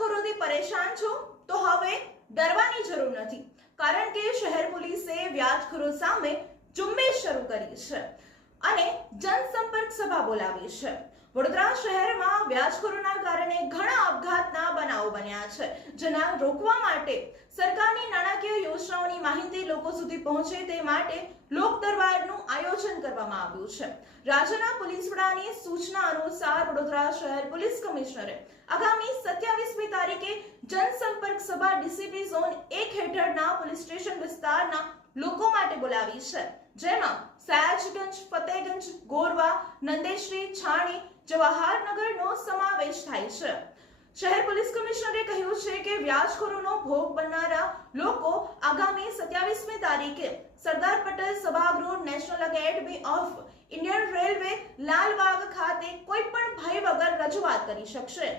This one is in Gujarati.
વ્યાજખોરોથી પરેશાન છો? તો હવે ડરવાની જરૂર નથી. કારણ કે શહેર પોલીસે વ્યાજખોરો સામે ઝુંબેશ શરૂ કરી છે અને જનસંપર્ક સભા બોલાવી છે. વડોદરા શહેરમાં વ્યાજખોરોના કારણે ઘણા અપઘાતના બનાવો બન્યા છે, જેના રોકવા માટે સરકારની નાણાકીય યોજનાઓની માહિતી લોકો સુધી પહોંચે તે માટે લોક દરબારનું આયોજન કરવામાં આવ્યું છે. રાજ્યના પોલીસ વડાની સૂચના અનુસાર વડોદરા શહેર પોલીસ કમિશનરે આગામી તારીખે જનસંપર્ક સભા ડીસીપી ઝોન એક હેઠળના પોલીસ સ્ટેશન વિસ્તારના લોકો માટે બોલાવી છે. જેમાં સયાજગંજ, ફતેગંજ, ગોરવા, નંદેશ્રી, છાણી, જવાહરનગરનો સમાવેશ થાય છે. શહેર પોલીસ કમિશનરે કહ્યું છે કે વ્યાજખોરોનો ભોગ બનનારા લોકો આગામી સત્યાવીસમી તારીખે Sardar Patel સભાગૃહ National Academy of Indian Railway Lalbagh ખાતે કોઈ પણ ભય વગર રજૂઆત કરી શકશે.